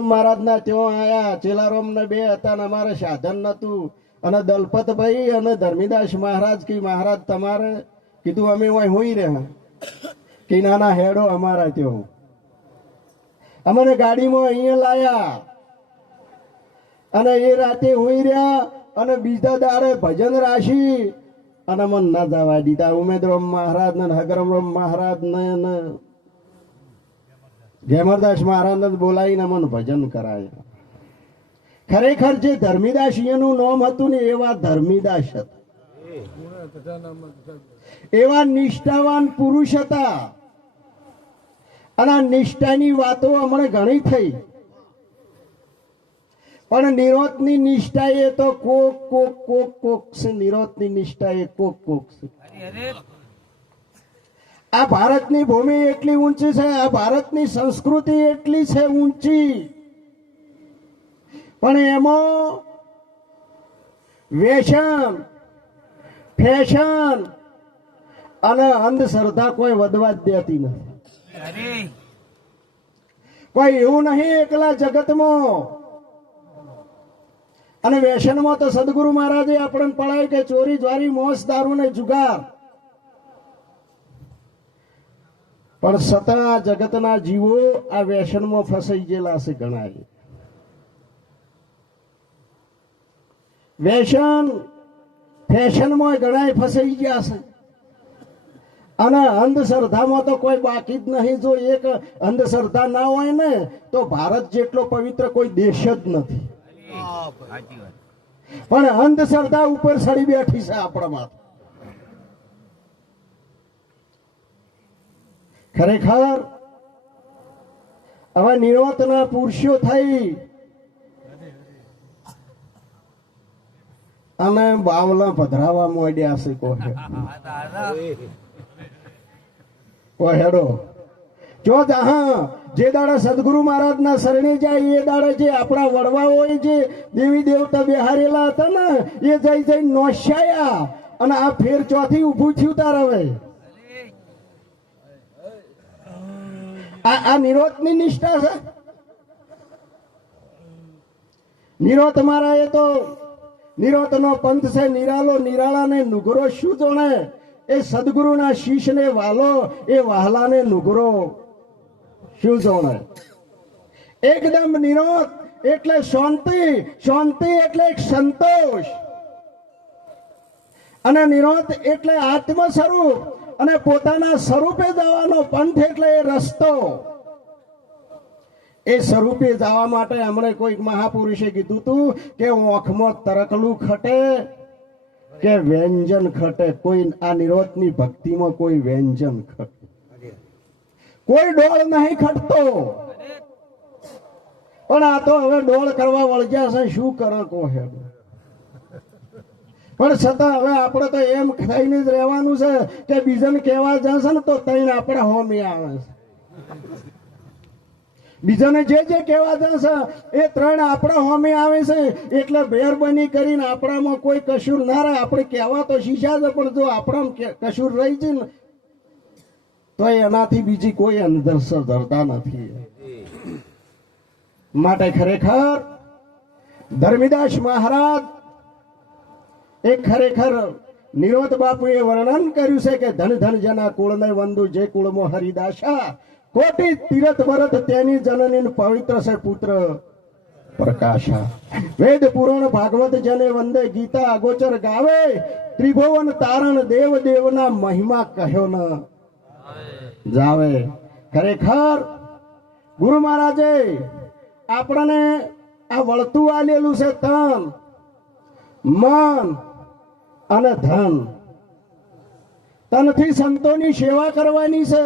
મહારાજના ત્યાં આયા. ચેલારામ ને બે હતા ને અમારે સાધન નતું. અને દલપતભાઈ અને ધર્મીદાસ મહારાજ કે મહારાજ તમારે કીધું અમે હોઈ રહ્યા કે નાના હેડો અમારા ત્યાં. અમને ગાડીમાં અહીંયા લાયા અને એ રાતે હોઈ રહ્યા અને બીજા દાડે ભજન રાશી અને મન ના જવા દીધા. ઉમેદરામ મહારાજ ને હગરમરામ મહારાજ ને જેમરદાસ મહારાજ ને બોલાવીને મન ભજન કરાય. ખરેખર જે ધર્મીદાસ એનું નામ હતું ને એવા ધર્મીદાસ હતા, એવા નિષ્ઠાવાન પુરુષ હતા. અને આ નિષ્ઠાની વાતો હમણાં ઘણી થઈ, પણ નિરોધની નિષ્ઠા એ તો કોક કોક કોક કોક છે. નિરોધની નિષ્ઠા એ કોક કોક છે. આ ભારતની ભૂમિ એટલી ઊંચી છે, આ ભારતની સંસ્કૃતિ એટલી છે ઊંચી, પણ એમાં વ્યસન, ફેશન અને અંધશ્રદ્ધા કોઈ વધવા જ દેતી નથી. કોઈ એવું નહીં એકલા જગતમાં. અને વ્યસનમાં તો સદગુરુ મહારાજે આપણને પડાય કે ચોરી દ્વારી મોસ દારૂ ને જુગાર. પણ સતના જગતના જીવો આ વ્યસનમાં ફસાઈ ગયેલા છે ઘણા. વ્યસન ફેશનમાં ઘણા ફસાઈ ગયા છે. અને અંધશ્રદ્ધામાં તો કોઈ બાકી જ નહીં. જો એક અંધશ્રદ્ધા ના હોય ને તો ભારત જેટલો પવિત્ર કોઈ દેશ જ નથી. પણ અંધશ્રદ્ધા ઉપર સડી બેઠી છે આપણામાં. ખરેખર હવે નિરોધના પુરુષો થઈ અને બાવલા પધરાવા માંડ્યા છે. હેડો જો જહા જે દાડા સદગુરુ મહારાજ ના શરણે જાય એ દાડા જે આપણા વડવાઓ જે દેવી દેવતા બેહારેલા હતા ને એ જઈ જઈ નોશાયા. અને આ ફેર ચોથી ઉભું થયું તાર. હવે આ નિરોધની નિષ્ઠા છે. નિરોધ મારા એ તો નિરોધનો પંથ છે નિરાલો. નિરાળાને નુગરો શું જોણે? એ સદગુરુના શીશને વાલો, એ વહાલાને નુગરો શું જોણે? એકદમ નિરોધ એટલે શાંતિ, શાંતિ એટલે એક સંતોષ, અને નિરોધ એટલે આત્મ સ્વરૂપ અને પોતાના સ્વરૂપે જવાનો પંથ એટલે એ રસ્તો. એ સ્વરૂપે જવા માટે હમણાં કોઈક મહાપુરુષે કીધું હતું કે ઓંખમાં તરકલું ખટે કે વ્યંજન ખટે. કોઈ આ નિરોધની ભક્તિમાં કોઈ વ્યંજન ખટે, કોઈ ડોળ નહીં ખટતો. પણ આ તો હવે ડોળ કરવા વળગ્યા છે. શું કરે કહે? પણ છતાં હવે આપણે તો એમ થઈને જ રહેવાનું છે કે બીજાને કહેવા જશે ને તો તઈને આપણે હોમી આવે છે. બીજાને જે કહેવા જશે એ ત્રણ આપણા હોમી આવે છે. એટલે મહેરબાની કરીને આપણામાં કોઈ કસૂર ના રહે. આપણે કહેવા તો શીશા છે, પણ જો આપણામાં કસૂર રહી છે ને તો એનાથી બીજી કોઈ અંધશ્રદ્ધા નથી. માટે ખરેખર ધર્મીદાસ મહારાજ એ ખરેખર નિરોધ બાપુએ વર્ણન કર્યું છે કે ધન ધન જના કુળને વંદુ જે કુળમાં હરિદાસા. કોટી તીરથ વરત તેની જનની પવિત્ર છે પુત્ર પ્રકાશા. વેદ પુરાણ ભાગવત જને વંદે ગીતા અગોચર ગાવે. ત્રિભુવન તારણ દેવ દેવના મહિમા કહ્યો ન જાવે. ખરેખર ગુરુ મહારાજે આપણને આ વળતું આલેલું છે તન, મન અને ધન. તનથી સંતોની સેવા કરવાની છે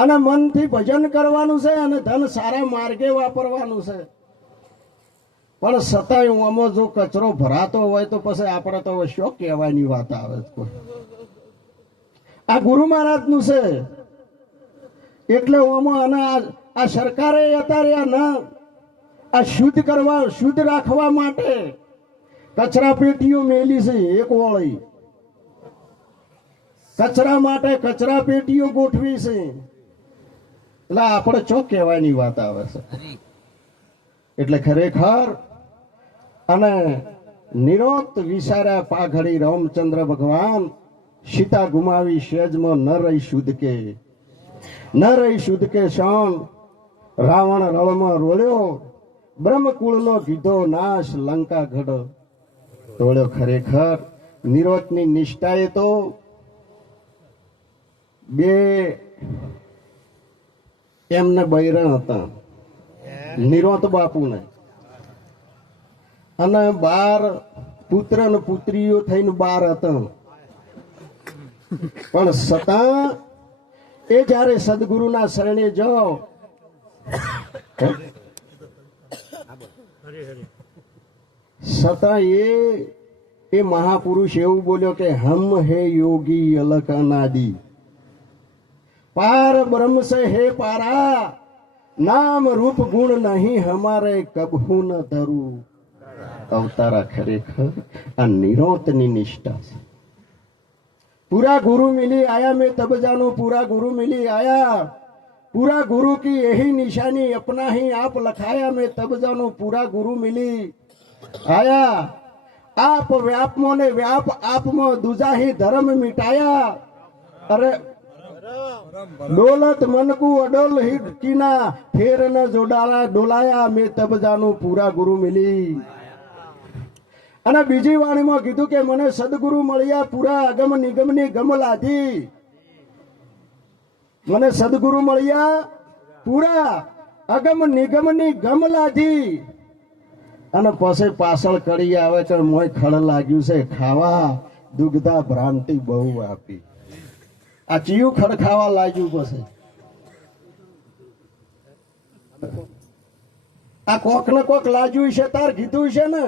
અને મનથી ભજન કરવાનું છે અને ધન સારા માર્ગે વાપરવાનું છે. પણ છતાંય આમાં જો કચરો ભરાતો હોય તો પછી આપણે તો શું કહેવાની વાત આવે? આ ગુરુ મહારાજનું છે એટલે આમાં. અને આ સરકારે અત્યારે આ શુદ્ધ કરવા, શુદ્ધ રાખવા માટે કચરા પેટીઓ મેલી છે. એક વાળી કચરા માટે કચરા પેટીઓ ગોઠવી છે. એટલે આપણે ચો કહેવાની વાત આવે છે. એટલે ખરેખર અને નિરોત વિચાર્યા પાઘડી રામચંદ્ર ભગવાન સીતા ગુમાવી સેજમાં ન રહી શુદ્ધ કે ન રહી શુદ્ધ કે શાન રાવણ રળમાં રોળ્યો બ્રહ્મકુળનો કીધો નાશ લંકા ગઢ તોડ્યો. ખરેખર નિરોતની નિષ્ઠાએ તો બે એમને બૈરણ હતા નિરોત બાપુને, અને 12 પુત્ર ને પુત્રીઓ થઈને 12 હતા. પણ છતાં એ જયારે સદગુરુના શરણે જાઓ છતાં એ મહાપુરુષ એવું બોલ્યો કે હમ હે યોગી અલક અનાદિ પાર બ્રહ્મ સે હે પારા નામ રૂપ ગુણ નહીં હમારે કબહુ ન ધરું. અવતારા ખરેખર આ નિરોતની નિષ્ઠા છે. पूरा गुरु मिली आया मैं तब जानो पूरा गुरु मिली आया पूरा गुरु की यही निशानी अपना ही आप लखाया मैं तब जानो पूरा गुरु मिली आया आप व्याप मोने व्याप आप मो दूजा ही धर्म मिटाया. अरे डोलत मन को अडोल ही कीना फेर न जोडाला डोलाया मैं तब जानो पूरा गुरु मिली. અને બીજી વાણીમાં કીધું કે મને સદગુરુ મળ્યા પૂરા અગમ નિગમની ગમ લાધી. મને સદગુરુ મળ્યા પૂરા અગમ નિગમની ગમ લાધી. અને પછી પાછળ કરી આવે કે મોય ખડ લાગ્યું છે ખાવા દુગ્ધા ભ્રાંતિ બહુ આપી. આ ચિયું ખડ ખાવા લાગ્યું પછી આ કોક ને કોક લાગ્યું છે તાર કીધું છે ને.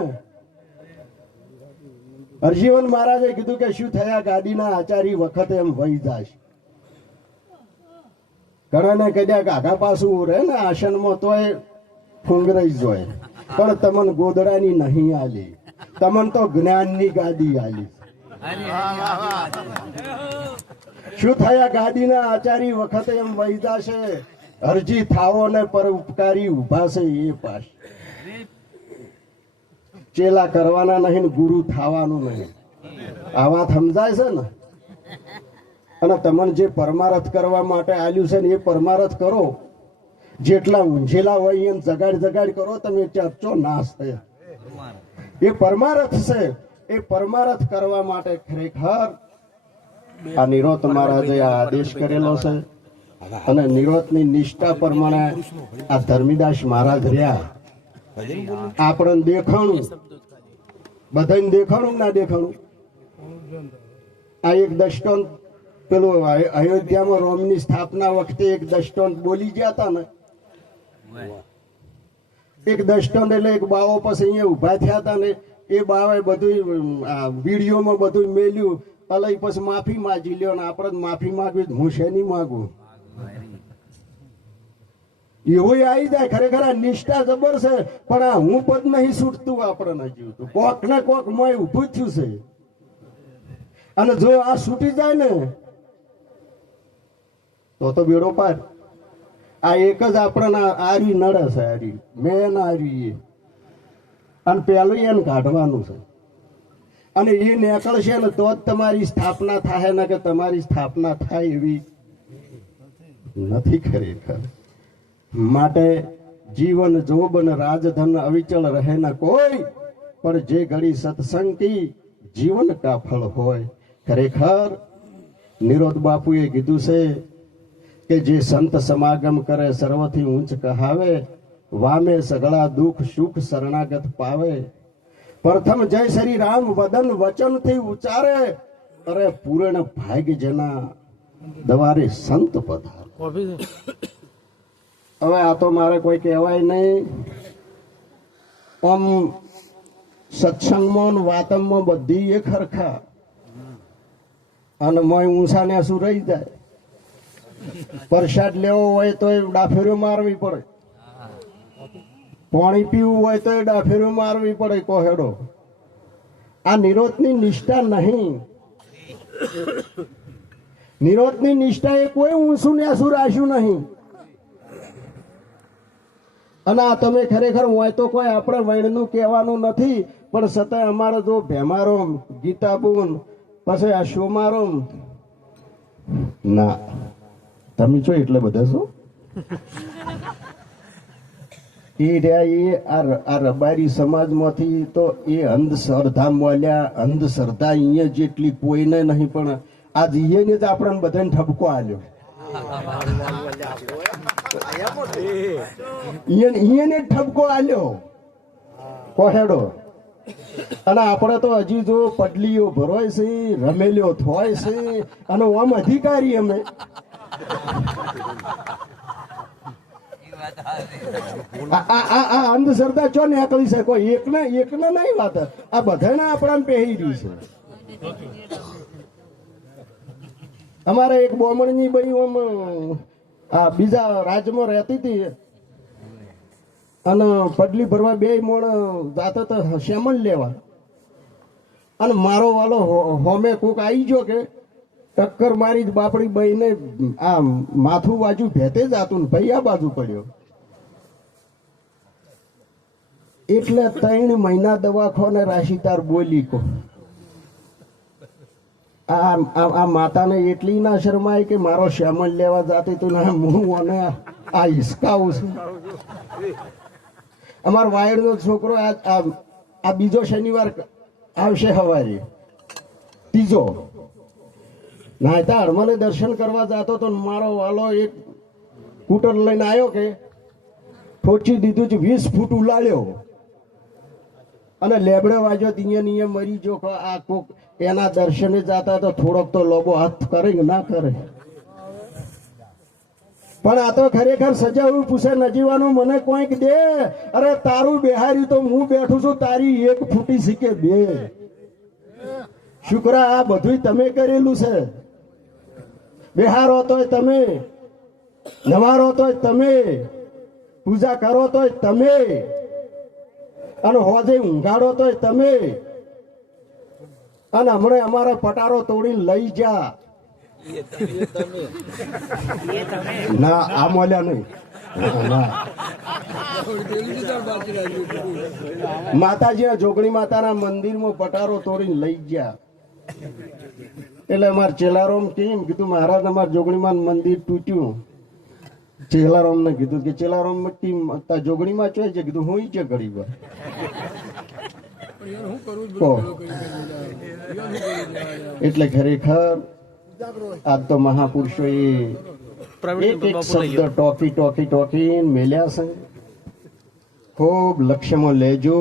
હરજીવન મહારાજે કીધું કે શું થયા ગાડીના આચારી વખતે એમ વહી જાય. ઘણાને કદાચ આઘા પાછું રહે ને આસનમાં તોય ફૂંગરાઈ જોય, પણ તમન ગોદડાની નહીં આલી, તમન તો જ્ઞાનની ગાડી આલી. શું થયા ગાડીના આચારી વખતે એમ વહી જશે. હરજી થાવો ને પર ઉપકારી ઉભા છે એ પાસ. ચેલા કરવાના નહીં, ગુરુ થવાનું નહીં. આ વાત સમજાય છે ને. અને તમને જે પરમારથ કરવા માટે આલ્યું છે ને એ પરમારથ કરો. જેટલા ઊંઝેલા હોય એમ જગાડ જગાડ કરો તમે, ચર્ચો નાશ થયા. એ પરમારથ છે. એ પરમારથ કરવા માટે ખરેખર આ નિરોત મહારાજે આ આદેશ કરેલો છે. અને નિરોતની નિષ્ઠા પ્રમાણે આ ધર્મીદાસ મહારાજ રહ્યા. આપણને દેખાણું, બધાને દેખાણું ના દેખાણું. આ એક દષ્ટાંત પેલું અયોધ્યામાં રોમની સ્થાપના વખતે એક દષ્ટાંત બોલી ગયા હતા ને. એક દષ્ટાંત એટલે એક બાવો પછી અહીંયા ઉભા થયા હતા ને. એ બાવે બધું વિડીયોમાં બધું મેલ્યું. અલગ પછી માફી માંગી લ્યો ને આપણે માફી માંગવી, હું શેની માંગુ. એવું આવી જાય. ખરેખર આ નિષ્ઠા જબર છે, પણ આ હું પદ નહીં છૂટતું આપણને જીવતું. કોક ને કોક મોય ઉભું થયું છે. અને જો આ છૂટી જાય ને તો બેડો પાર. આ એક જ આપણને આરી નડે છે. આરી મેન આરી. અને પેલું એને કાઢવાનું છે. અને એ નીકળશે ને તો જ તમારી સ્થાપના થાય ને કે તમારી સ્થાપના થાય એવી નથી ખરેખર. માટે જીવન જોબન રાજધન અવિચળ રહે ન કોઈ, પણ જે ઘડી સત્સંગી જીવન કા ફળ હોય. ખરેખર નિરોધ બાપુએ કીધું છે કે જે સંત સમાગમ કરે સર્વથી ઊંચ કહાવે, વામે સગળા દુઃખ સુખ શરણાગત પાવે. પ્રથમ જય શ્રી રામ વદન વચન થી ઉચ્ચારે, અરે પૂર્ણ ભાગ્ય જના દવારે સંત પધાર. હવે આ તો મારે કોઈ કહેવાય નહીં. આમ સત્સંગમાં વાતમાં બધી એ ખરખા. અને મોય ઊંસા ને શું રહી જાય. પ્રસાદ લેવો હોય તો ડાફેરીઓ મારવી પડે, પાણી પીવું હોય તો ડાફેરીઓ મારવી પડે. કોહેડો આ નિરોધની નિષ્ઠા નહીં. નિરોધની નિષ્ઠા એ કોઈ ઊંસું ને શું રાખ્યું નહીં. અને આ તમે ખરેખર હોય તો કોઈ આપણે વૈણનું કહેવાનું નથી, પણ છતાં અમારો જો ભેમારો ગીતાબુન પછી આ શોમારો ના તમે છો એટલે બધા શું એ રહ્યા એ આ રબારી સમાજમાંથી તો એ અંધશ્રદ્ધા મળ્યા. અંધશ્રદ્ધા અહીંયા જેટલી કોઈને નહીં, પણ આજ એને જ આપણને બધાને ઠપકો આલ્યો. એને ઠપકો આલ્યો કોહેડો. અને આપણે તો હજી જો પડલીઓ ભરોય છે, રમેલ્યો થોય છે, અને આમ અધિકારી અમે આ અંધશ્રદ્ધા ચો નીકળી છે. કોઈ એકને નહીં વાત, આ બધાને આપણાને પહેરી રહી છે. અમારે એક બોમણની બઈ આમ આ બીજા રાજ્યમાં રહેતી હતી, અને પડલી ભરવા બે મોણ જાતા તો શ્યામલ લેવા, અને મારો વાલો હોમે કોક આવી ગયો કે ટક્કર મારી બાપડી બઈને આ માથું બાજુ ભેતે જાતું ને ભાઈ આ બાજુ પડ્યો. એટલે 3 મહિના દવાખાને રાશિતાર બોલી કો. આ માતાને એટલી ના શરમાય કે મારો શ્યામલ લેવા જાતી તું ને હું અને આ હિસકાવું છું. અમારો વાયડનો છોકરો આ બીજો શનિવાર આવશે સવારે, ત્રીજો ના તા હડમલે દર્શન કરવા જતો તો મારો વાલો એક સ્કૂટર લઈને આવ્યો કે ઠોચી દીધું છે, 20 ફૂટ ઉલાળ્યો અને લેબડે વાગ્યો. દિયે મરી જો. આ કોક એના દર્શને જતા તો થોડોક તો લોબો હાથ કરે કે ના કરે, પણ આ તો ખરેખર સજા એવું પૂછે નજીવાનું મને કોઈક દે. અરે તારું બેહાર્યું તો હું બેઠું છું, તારી 1 ફૂટી શીખે 2. શુક્રા આ બધું તમે કરેલું છે. બેહારો તોય તમે, નવારો તોય તમે, પૂજા કરો તોય તમે, અને હોજે ઊંઘાડો તોય તમે, અને હમણાં અમારો પટારો તોડીને લઈ જા. ના આ મોલ્યા નહીં. માતાજી જોગણી માતાના મંદિરમાં પટારો તોડીને લઈ ગયા. એટલે અમારે ચેલારામ કેમ કીધું મહારાજ અમારે જોગણીમાં મંદિર તૂટ્યું. ચેલારામ ને કીધું કે ચેલારામ જોગણીમાં ચોય છે. કીધું હું છે ઘડી વાર. એટલે ખરેખર આજ તો મહાપુરુષો એક શબ્દ ટોકી મેલ્યા છે. ખૂબ લક્ષ્યમાં લેજો.